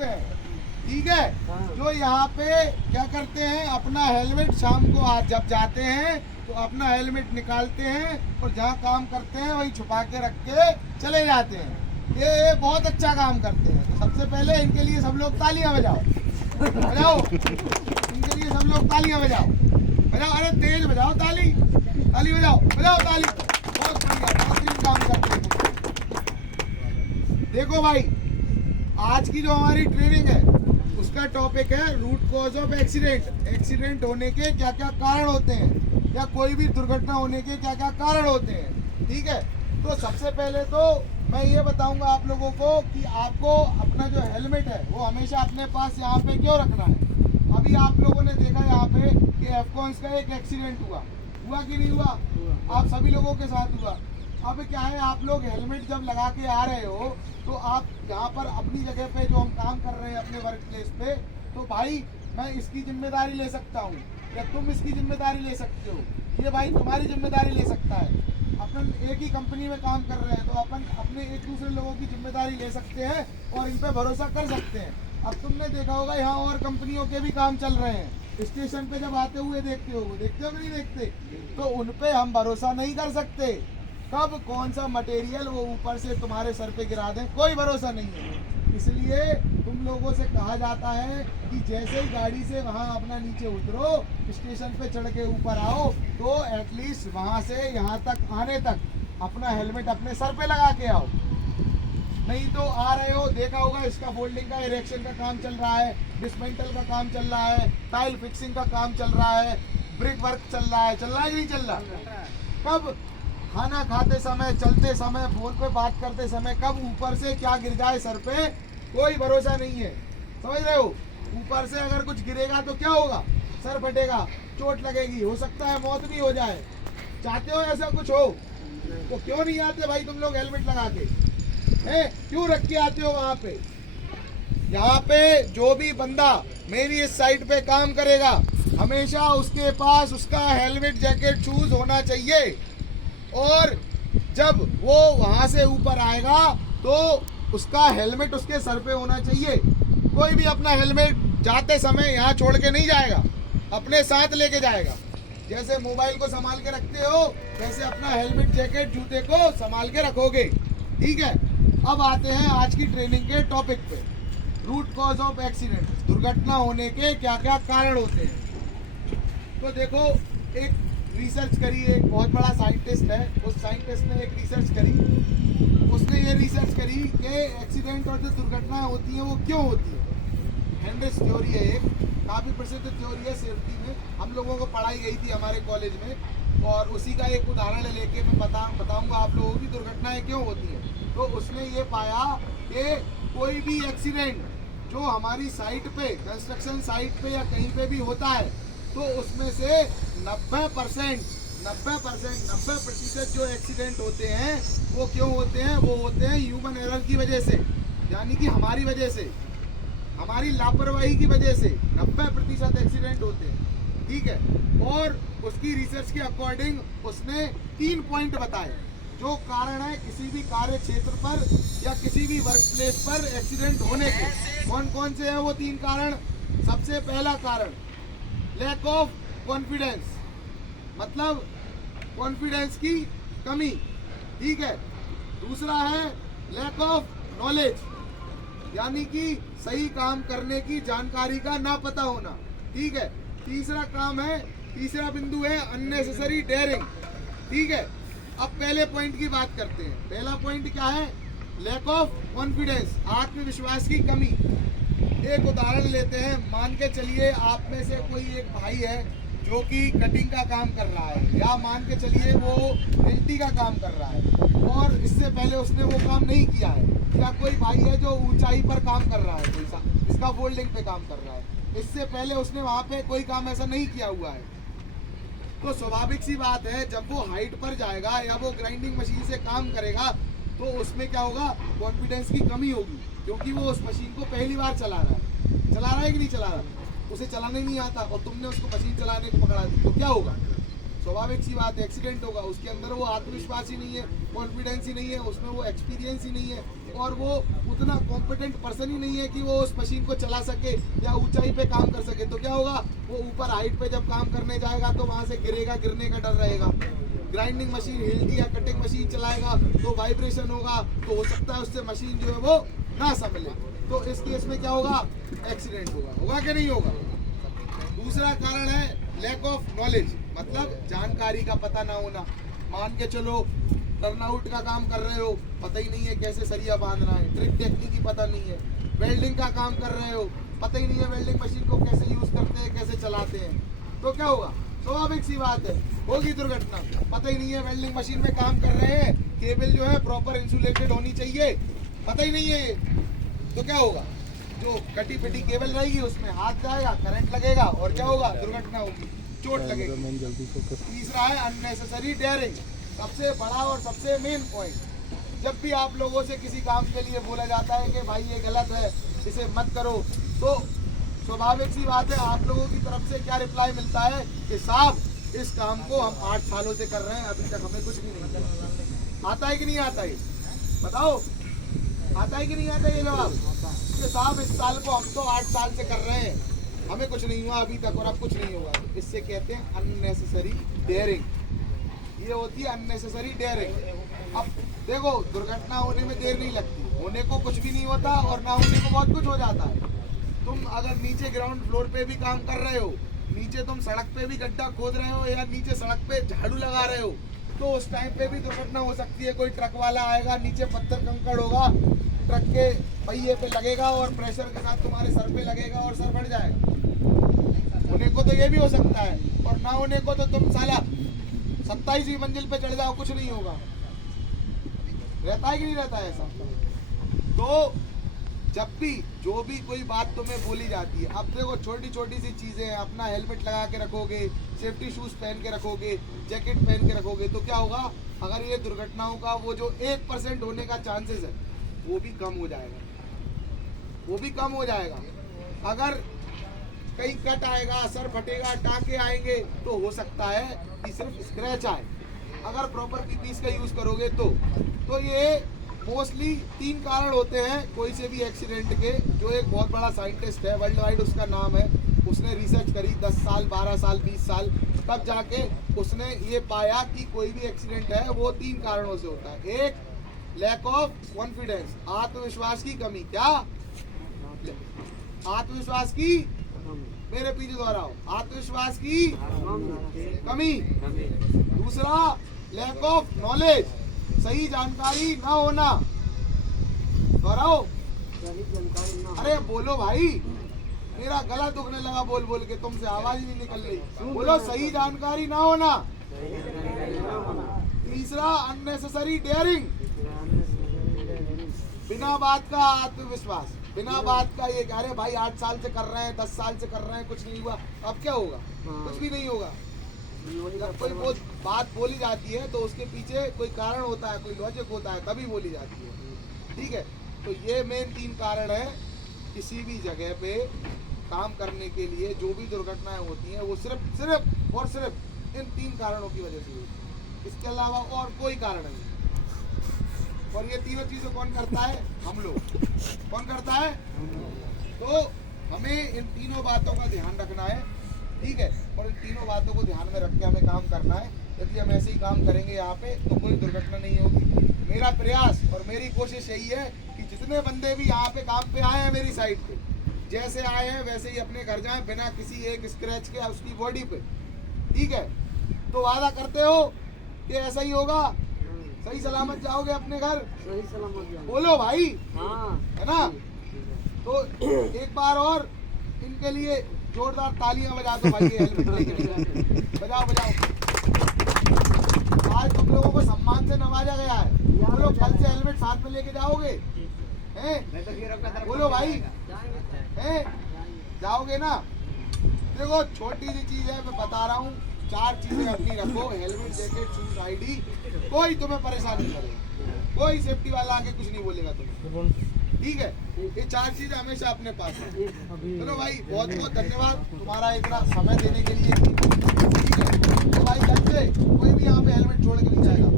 लोग हैं, ठीक है, जो यहाँ पे क्या करते हैं, अपना हेलमेट शाम को आज जब जाते हैं तो अपना हेलमेट निकालते हैं और जहाँ काम करते हैं वहीं छुपा के रख के चले जाते हैं। ये बहुत अच्छा काम करते हैं। तो सबसे पहले इनके लिए सब लोग तालियां बजाओ, बजाओ इनके लिए सब लोग तालियां बजाओ, बजाओ, अरे तेज बजाओ ताली, ताली बजाओ, बजाओ ताली। बहुत बढ़िया, बेहतरीन काम करते हैं। देखो भाई, आज की जो हमारी ट्रेनिंग है उसका टॉपिक है root cause of accident. Accident होने के क्या क्या कारण होते हैं, या कोई भी दुर्घटना होने के क्या क्या कारण होते हैं, ठीक है। तो सबसे पहले तो मैं ये बताऊंगा आप लोगों को कि आपको अपना जो हेलमेट है वो हमेशा अपने पास यहाँ पे क्यों रखना है। अभी आप लोगों ने देखा यहाँ पे कि एफकॉन्स का एक एक्सीडेंट हुआ कि नहीं हुआ, आप सभी लोगों के साथ हुआ। अब क्या है, आप लोग हेलमेट जब लगा के आ रहे हो तो आप यहाँ पर अपनी जगह पे जो हम काम कर रहे हैं अपने वर्क प्लेस पे, तो भाई मैं इसकी जिम्मेदारी ले सकता हूँ या तुम इसकी जिम्मेदारी ले सकते हो, ये भाई तुम्हारी जिम्मेदारी ले सकता है। अपन एक ही कंपनी में काम कर रहे हैं तो अपन अपने एक दूसरे लोगों की जिम्मेदारी ले सकते हैं और इन पे भरोसा कर सकते हैं। अब तुमने देखा होगा यहाँ और कंपनियों के भी काम चल रहे हैं, स्टेशन पे जब आते हुए देखते हो कि नहीं देखते, तो उन पे हम भरोसा नहीं कर सकते। कब कौन सा मटेरियल वो ऊपर से तुम्हारे सर पे गिरा दें, कोई भरोसा नहीं है। इसलिए तुम लोगों से कहा जाता है कि जैसे ही गाड़ी से वहाँ अपना नीचे उतरो, स्टेशन पे चढ़ के ऊपर आओ, तो एटलीस्ट वहाँ से यहाँ तक आने तक अपना हेलमेट अपने सर पे लगा के आओ। नहीं तो आ रहे हो, देखा होगा इसका फोल्डिंग का, इरेक्शन का काम चल रहा है, डिसमेंटल का काम चल रहा है, टाइल फिक्सिंग का काम चल रहा है, ब्रिक वर्क चल रहा है कि नहीं चल रहा। कब खाना खाते समय, चलते समय, फोन पे बात करते समय कब ऊपर से क्या गिर जाए सर पे, कोई भरोसा नहीं है, समझ रहे हो। ऊपर से अगर कुछ गिरेगा तो क्या होगा, सर फटेगा, चोट लगेगी, हो सकता है मौत भी हो जाए। चाहते हो ऐसा कुछ हो तो क्यों नहीं आते भाई तुम लोग हेलमेट लगा के, क्यों रख के आते हो वहां पे। यहाँ पे जो भी बंदा मेरी इस साइड पे काम करेगा हमेशा उसके पास उसका हेलमेट, जैकेट, शूज होना चाहिए। और जब वो वहां से ऊपर आएगा तो उसका हेलमेट उसके सर पे होना चाहिए। कोई भी अपना हेलमेट जाते समय यहाँ छोड़ के नहीं जाएगा, अपने साथ लेके जाएगा। जैसे मोबाइल को संभाल के रखते हो वैसे अपना हेलमेट, जैकेट, जूते को संभाल के रखोगे, ठीक है। अब आते हैं आज की ट्रेनिंग के टॉपिक पे, रूट कॉज ऑफ एक्सीडेंट। दुर्घटना होने के क्या क्या कारण होते हैं। तो देखो, एक रिसर्च करी, एक बहुत बड़ा साइंटिस्ट है, उस साइंटिस्ट ने एक रिसर्च करी। उसने ये रिसर्च करी कि एक्सीडेंट और जो दुर्घटनाएं होती हैं वो क्यों होती है। हेनरिच थ्योरी है, एक काफ़ी प्रसिद्ध थ्योरी है सेफ्टी में, हम लोगों को पढ़ाई गई थी हमारे कॉलेज में, और उसी का एक उदाहरण लेके मैं बताऊंगा आप लोगों की दुर्घटनाएं क्यों होती हैं। तो उसने ये पाया कि कोई भी एक्सीडेंट जो हमारी साइट पे, कंस्ट्रक्शन साइट पे या कहीं पे भी होता है, तो उसमें से 90% जो एक्सीडेंट होते हैं वो क्यों होते हैं, वो होते हैं ह्यूमन एरर की वजह से, यानी कि हमारी वजह से, हमारी लापरवाही की वजह से 90% एक्सीडेंट होते हैं, ठीक है। और उसकी रिसर्च के अकॉर्डिंग उसने 3 पॉइंट बताए जो कारण है किसी भी कार्य क्षेत्र पर या किसी भी वर्क प्लेस पर एक्सीडेंट होने के। कौन कौन से हैं वो 3 कारण। सबसे पहला कारण लैक ऑफ कॉन्फिडेंस, मतलब कॉन्फिडेंस की कमी, ठीक है। दूसरा है लैक ऑफ नॉलेज, यानी कि सही काम करने की जानकारी का ना पता होना, ठीक है। तीसरा बिंदु है अननेसेसरी डेयरिंग, ठीक है। अब पहले पॉइंट की बात करते हैं। पहला पॉइंट क्या है, लैक ऑफ कॉन्फिडेंस, आत्मविश्वास की कमी। एक उदाहरण लेते हैं, मान के चलिए आप में से कोई एक भाई है जो कि कटिंग का काम कर रहा है, या मान के चलिए वो एलटी का काम कर रहा है और इससे पहले उसने वो काम नहीं किया है। या कोई भाई है जो ऊंचाई पर काम कर रहा है, कोई सा इसका फोल्डिंग पे काम कर रहा है, इससे पहले उसने वहाँ पे कोई काम ऐसा नहीं किया हुआ है। तो स्वाभाविक सी बात है, जब वो हाइट पर जाएगा या वो ग्राइंडिंग मशीन से काम करेगा तो उसमें क्या होगा, कॉन्फिडेंस की कमी होगी, क्योंकि वो उस मशीन को पहली बार चला रहा है कि नहीं चला रहा, उसे चलाने नहीं आता और तुमने उसको मशीन चलाने को पकड़ा दी, तो क्या होगा, स्वाभाविक सी बात है एक्सीडेंट होगा। उसके अंदर वो आत्मविश्वास ही नहीं है, कॉन्फिडेंस ही नहीं है, उसमें वो एक्सपीरियंस ही नहीं है, और वो उतना कॉम्पिटेंट पर्सन ही नहीं है कि वो उस मशीन को चला सके या ऊंचाई पे काम कर सके, तो क्या होगा, वो ऊपर हाइट पे जब काम करने जाएगा तो वहां से गिरेगा, गिरने का डर रहेगा। ग्राइंडिंग मशीन हिलती या कटिंग मशीन चलाएगा तो वाइब्रेशन होगा, तो हो सकता है उससे मशीन जो है वो ना संभले, तो इस केस में क्या होगा, एक्सीडेंट होगा कि नहीं होगा। दूसरा कारण है लैक ऑफ नॉलेज, मतलब जानकारी का पता ना होना। मान के चलो टर्नआउट का काम कर रहे हो, पता ही नहीं है कैसे सरिया बांधना है, ट्रिक टेक्निक ही पता नहीं है। वेल्डिंग का काम कर रहे हो, पता ही नहीं है वेल्डिंग मशीन को कैसे यूज करते हैं, कैसे चलाते हैं, तो क्या होगा, स्वाभाविक सी बात है, होगी दुर्घटना। पता ही नहीं है वेल्डिंग मशीन में काम कर रहे हैं, केबल जो है प्रॉपर इंसुलेटेड होनी चाहिए, पता ही नहीं है, तो क्या होगा, जो कटी पिटी केबल रहेगी उसमें हाथ जाएगा, करंट लगेगा और क्या होगा, दुर्घटना होगी, चोट लगेगी। तीसरा है अननेसेसरी डेयरिंग, सबसे बड़ा और सबसे मेन पॉइंट। जब भी आप लोगों से किसी काम के लिए बोला जाता है कि भाई ये गलत है, इसे मत करो, तो स्वाभाविक सी बात है आप लोगों की तरफ से क्या रिप्लाई मिलता है कि साहब इस काम को हम 8 सालों से कर रहे हैं, अभी तक हमें कुछ भी नहीं आता। आता है कि नहीं आता है, बताओ, आता है कि नहीं आता ये जवाब कि साहब इस साल को हम तो 8 साल से कर रहे हैं, हमें कुछ नहीं हुआ अभी तक और अब कुछ नहीं होगा। इससे कहते हैं अननेसेसरी डेयरिंग, ये होती है अननेसेसरी डेयरिंग। अब देखो दुर्घटना होने में देर नहीं लगती, होने को कुछ भी नहीं होता और ना होने को बहुत कुछ हो जाता है। तुम अगर नीचे ग्राउंड फ्लोर पे भी काम कर रहे हो, नीचे तुम सड़क पे भी गड्ढा खोद रहे हो या नीचे सड़क पे झाड़ू लगा रहे हो, तो उस टाइम पे भी दुर्घटना हो सकती है। कोई ट्रक वाला आएगा, नीचे पत्थर कंकड़ होगा, ट्रक के पहिए पे लगेगा और प्रेशर के साथ तुम्हारे सर पे लगेगा और सर फट जाएगा। होने को तो ये भी हो सकता है और ना होने को तो तुम साला 27वीं मंजिल पे चढ़ जाओ, कुछ नहीं होगा। रहता है कि नहीं रहता है ऐसा। तो जब भी जो भी कोई बात तुम्हें बोली जाती है, अब देखो छोटी छोटी सी चीजें हैं, अपना हेलमेट लगा के रखोगे, सेफ्टी शूज पहन के रखोगे, जैकेट पहन के रखोगे, तो क्या होगा, अगर ये दुर्घटनाओं का वो जो 1% होने का चांसेस है वो भी कम हो जाएगा, वो भी कम हो जाएगा। अगर कहीं कट आएगा, सर फटेगा, टाँके आएंगे, तो हो सकता है कि सिर्फ स्क्रैच आए। अगर प्रॉपर पीपीस का यूज करोगे तो ये मोस्टली 3 कारण होते हैं कोई से भी एक्सीडेंट के, जो एक बहुत बड़ा साइंटिस्ट है वर्ल्ड वाइड, उसका नाम है, उसने रिसर्च करी 10 साल 12 साल 20 साल, तब जाके उसने ये पाया कि कोई भी एक्सीडेंट है वो 3 कारणों से होता है। एक, लैक ऑफ कॉन्फिडेंस, आत्मविश्वास की कमी। क्या, आत्मविश्वास की, मेरे पीछे दोहराओ, आत्मविश्वास की कमी। दूसरा, लैक ऑफ नॉलेज, सही जानकारी ना होना। दोहराओ, अरे बोलो भाई, मेरा गला दुखने लगा बोल बोल के, तुमसे आवाज ही नहीं निकल रही, बोलो, सही जानकारी ना होना। तीसरा, अननेसेसरी डेयरिंग, बिना बात का आत्मविश्वास, बिना बात का ये, अरे भाई 8 साल से कर रहे हैं, 10 साल से कर रहे हैं, कुछ नहीं हुआ, अब क्या होगा, कुछ भी नहीं होगा। जब कोई बात बोली जाती है तो उसके पीछे कोई कारण होता है, कोई लॉजिक होता है, तभी बोली जाती है, ठीक है। तो ये मेन 3 कारण है किसी भी जगह पे काम करने के लिए। जो भी दुर्घटनाएं होती हैं वो सिर्फ और सिर्फ इन 3 कारणों की वजह से होती है, इसके अलावा और कोई कारण नहीं। और ये तीनों चीजें कौन करता है, हम लोग। कौन करता है, तो हमें इन तीनों बातों का ध्यान रखना है, ठीक है। और इन तीनों बातों को ध्यान में रख के हमें काम करना है। यदि हम ऐसे ही काम करेंगे यहाँ पे तो कोई दुर्घटना नहीं होगी। मेरा प्रयास और मेरी कोशिश यही है कि जितने बंदे भी यहाँ पे काम पे आए हैं मेरी साइड पे, जैसे आए हैं वैसे ही अपने घर जाएं, बिना किसी एक स्क्रैच के उसकी बॉडी पे, ठीक है। तो वादा करते हो कि ऐसा ही होगा, सही सलामत जाओगे अपने घर, सही सलामत बोलो भाई, हाँ है ना। तो एक बार और इनके लिए जोरदार तालियां बजा दो भाई, हेलमेट लेके बजाओ बजाओ। आज तुम लोगों को सम्मान से नवाजा गया है, तुम लोग कल से हेलमेट साथ में लेके जाओगे, हैं? बोलो भाई, हैं? जाओगे ना। देखो छोटी सी चीज है, मैं बता रहा हूँ, 4 चीजें अपनी रखो, हेलमेट, जैकेट, शूज, आईडी, कोई तुम्हें परेशान नहीं करेगा, कोई सेफ्टी वाला आके कुछ नहीं बोलेगा तुम्हें, ठीक है। ये 4 चीजें हमेशा अपने पास है। चलो भाई, बहुत बहुत धन्यवाद तुम्हारा इतना समय देने के लिए, ठीक है। तो भाई कल से कोई भी यहाँ पे हेलमेट छोड़ के नहीं जाएगा।